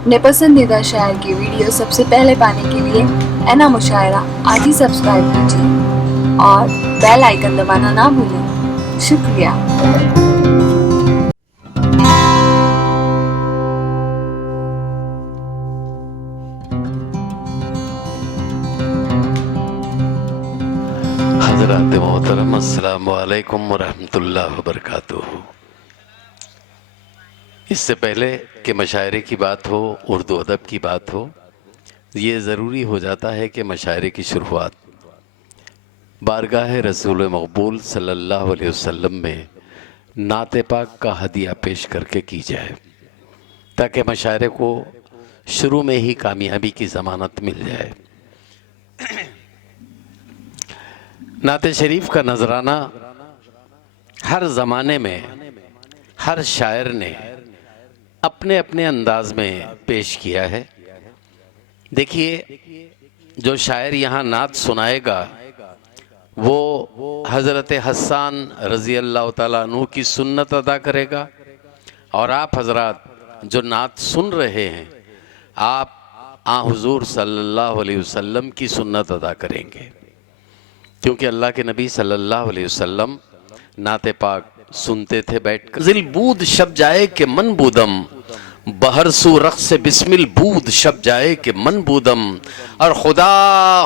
अपने पसंदीदा शायर की वीडियो सबसे पहले पाने के लिए एना मुशायरा आज ही सब्सक्राइब कीजिए और बेल आइकन दबाना ना भूलें। शुक्रिया। हज़रात मोहतरम अस्सलाम वालेकुम वरहमतुल्लाहि वबरकातुहू। इससे पहले कि मशायरे की बात हो, उर्दू अदब की बात हो, ये ज़रूरी हो जाता है कि मशायरे की शुरुआत बारगाह रसूल मकबूल सल्लल्लाहु अलैहि वसल्लम में नाते पाक का हदिया पेश करके की जाए, ताकि मशायरे को शुरू में ही कामयाबी की ज़मानत मिल जाए। नाते शरीफ का नजराना हर ज़माने में हर शायर ने अपने अपने अंदाज में पेश किया है। देखिए, जो शायर यहाँ नात सुनाएगा वो हज़रत हसन रज़ी अल्लाह ताला अन्हु की सुन्नत अदा करेगा, और आप हजरात जो नात सुन रहे हैं आप हुज़ूर सल्लल्लाहु अलैहि वसल्लम की सुन्नत अदा करेंगे, क्योंकि अल्लाह के नबी सल्लल्लाहु अलैहि वसल्लम नाते पाक सुनते थे बैठकर। जिल बूद शब जाए के मन बूदम, बहरसू रक़्स से बिस्मिल बूद शब जाए के मन बूदम, और खुदा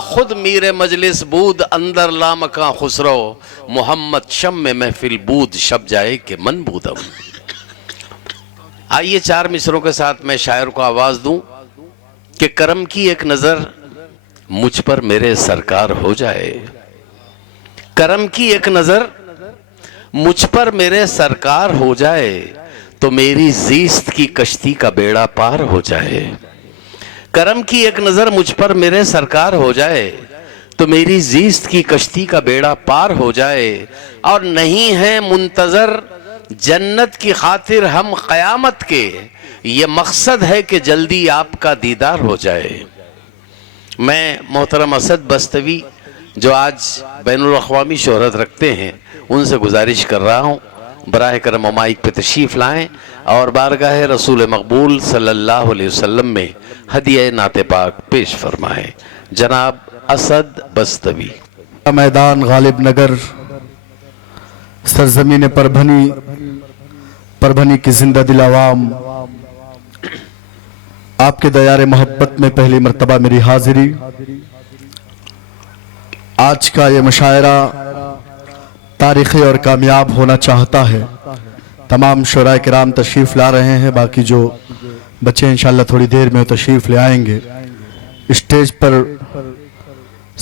खुद मीरे मजलिस बूद अंदर लामका खुसरो, मोहम्मद शम में महफिल बूद शब जाए के मन बूदम। आइए चार मिसरों के साथ मैं शायर को आवाज दूं कि करम की एक नजर मुझ पर मेरे सरकार हो जाए, करम की एक नजर मुझ पर मेरे सरकार हो जाए, तो मेरी जीस्त की कश्ती का बेड़ा पार हो जाए। करम की एक नजर मुझ पर मेरे सरकार हो जाए, तो मेरी जीस्त की कश्ती का बेड़ा पार हो जाए, और नहीं है मुंतजर जन्नत की खातिर हम क़यामत के, ये मकसद है कि जल्दी आपका दीदार हो जाए। मैं मोहतरम असद बस्तवी जो आज बैनुल अक़वामी शोहरत रखते हैं उनसे गुजारिश कर रहा हूँ, बराह करम माइक पे तशरीफ़ लाएँ और बारगाह रसूल मकबूल सल्लल्लाहु अलैहि वसल्लम में हदिया नाते पाक पेश फरमाएँ। जनाब असद बस्तवी। मैदान गालिब नगर सरजमीन परभनी की जिंदा दिल आवाम, आपके दयारे मोहब्बत में पहली मर्तबा मेरी हाजिरी। आज का ये मुशायरा तारीख़ी और कामयाब होना चाहता है। तमाम शुराए किराम तशरीफ़ ला रहे हैं, बाकी जो बच्चे इंशाअल्लाह थोड़ी देर में तशरीफ़ ले आएंगे। स्टेज पर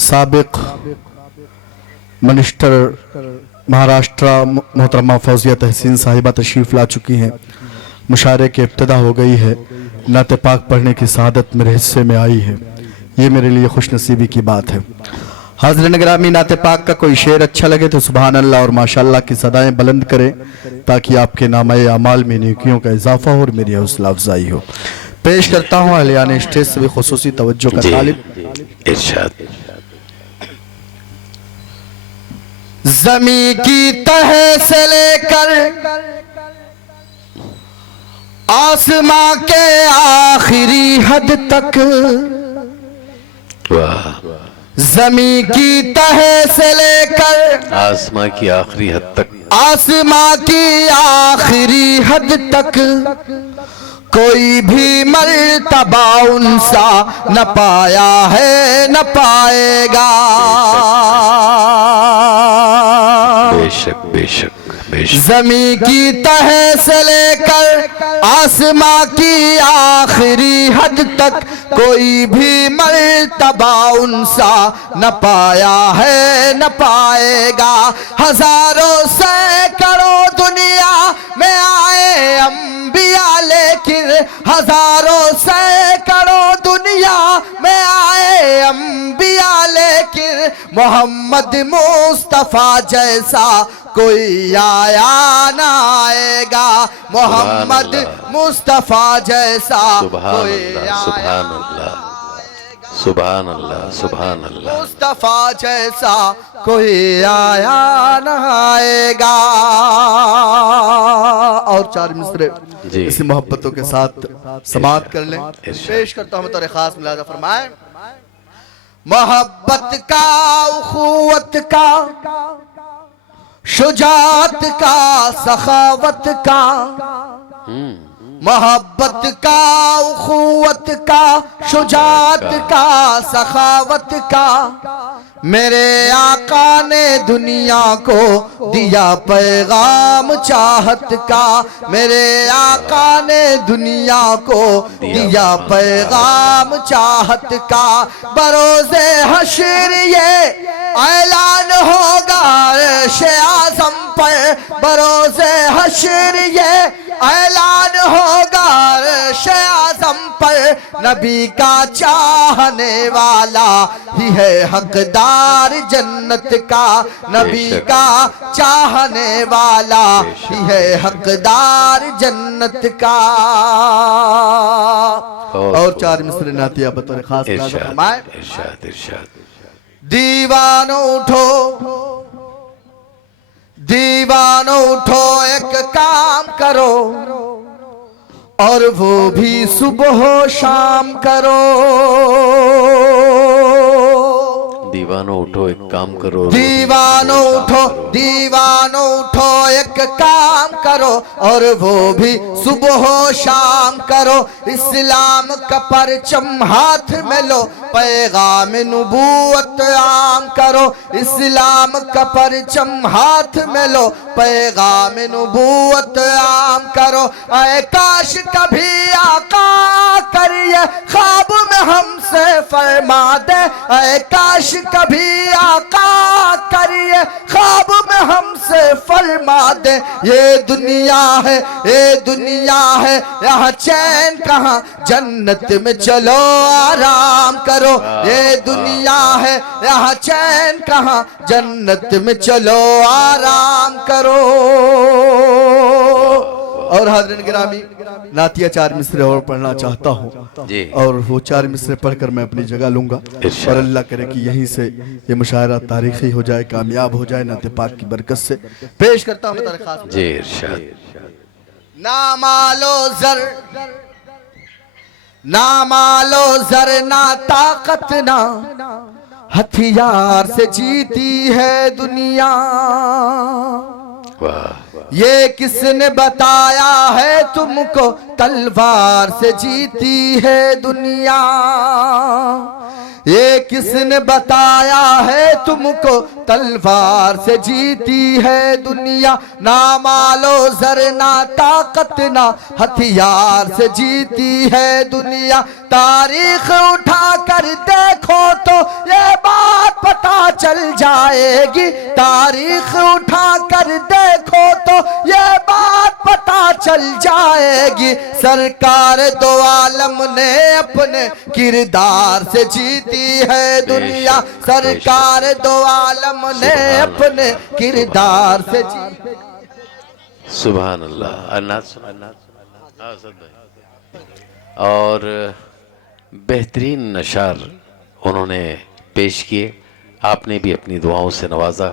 साबिक मिनिस्टर महाराष्ट्र मोहतरमा फौजिया तहसीन साहिबा तशरीफ़ ला चुकी हैं। मुशायरे की इब्तिदा हो गई है, नाते पाक पढ़ने की सआदत मेरे हिस्से में आई है, ये मेरे लिए खुशनसीबी की बात है। हाज़िरीन गिरामी, नाते पाक का कोई शेर अच्छा लगे तो सुभान अल्लाह और माशाअल्लाह की सदाएं बुलंद करें, ताकि आपके नामे अमाल में नेकियों का इजाफा हो और मेरी हौसला अफजाई हो। पेश करता हूँ अहलियान स्टेज से भी खुसूसी तवज्जो का तालिब। इरशाद। ज़मीं की तह से लेकर आसमां के आखिरी हद तक, वाह। ज़मीं की तह से लेकर आसमां की आखिरी हद तक, आसमां की आखिरी हद तक, कोई भी मर्तबा उनसा न पाया है न पाएगा। बेशक बेशक बेशक। ज़मीं की तह से लेकर आसमां की आखिरी हद तक, कोई भी मर्तबा उनसा न पाया है न पाएगा। हजारों सैकड़ों दुनिया में आए अंबिया, लेकिन हजारों सैकड़ों दुनिया में आए अंबिया, लेकिन मोहम्मद मुस्तफा जैसा कोई आया ना आएगा। मोहम्मद मुस्तफा जैसा कोई आया ना आएगा। सुभान अल्लाह, सुभान अल्लाह। मुस्तफा जैसा कोई आया न आएगा। और 4 मिसरे जी। इसी मोहब्बतों के साथ समाप्त कर लें। पेश करता हूं तोरे खास मुलाजा फरमाए। मोहब्बत का, उखुवत का, शुजात का, सखावत का, मोहब्बत का, उखुवत का, शुजात का, सखावत का, मेरे आका ने दुनिया को दिया पैगाम चाहत का। मेरे आका ने दुनिया को दिया पैगाम चाहत का। बरोज़े हश्र ये ऐलान होगा अर्श आज़म पर। बरोज़े हश्र ये ऐलान होगा अर्श आज़म पर। नबी का चाहने वाला ही है हकदार जन्नत का। नबी का चाहने वाला ही है हकदार जन्नत का। और 4 मिसरे नातिया बतौर खास फरमाए। इरशाद, इरशाद। दीवानो उठो, दीवानो उठो, एक काम करो और वो भी सुबह शाम करो। दीवानो उठो, एक काम करो। दीवानो उठो, दीवानो उठो, एक काम करो और वो भी सुबह शाम करो। इस्लाम का परचम हाथ में लो, पैगाम नबूवत आम करो। इस्लाम का परचम हाथ में लो, पैगाम नबूवत आम करो। ऐ काश कभी आका करिए ख्वाब में हमसे फरमा दे। ऐ काश कभी आका करिए ख्वाब में हमसे फरमा दे। ये दुनिया है, ये दुनिया है, यहाँ चैन कहाँ, जन्नत में चलो आराम करो। ये दुनिया है, यहाँ चैन कहाँ, जन्नत में चलो आराम करो। और हाज़रीन गिरामी, नातिया 4 मिसरे और पढ़ना चाहता हूँ जी। और वो 4 मिसरे पढ़कर मैं अपनी जगह लूंगा और अल्लाह करे कि यहीं से ये मुशायरा तारीखी हो जाए, कामयाब हो जाए नाते पाक की बरकत से। पेश करता हूँ तारीख खास जी। इरशाद। ना मालो जर, ना मालो जर, ना ताकत, ना हथियार से जीती है दुनिया। वाह। ये किसने बताया है तुमको, तलवार से जीती है दुनिया। ये किसने बताया है तुमको, तलवार से जीती है दुनिया। ना मालो जर, ना ताकत, ना हथियार से जीती है दुनिया। तारीख उठा कर देखो तो ये बात पता चल जाएगी। तारीख उठा कर देखो तो ये बात पता चल जाएगी। सरकार दो आलम ने अपने किरदार से जीती है दुनिया। सरकार दो आलम ने अपने किरदार से जीती। सुभान अल्लाह। और बेहतरीन नशार उन्होंने पेश किए। आपने भी अपनी दुआओं से नवाजा।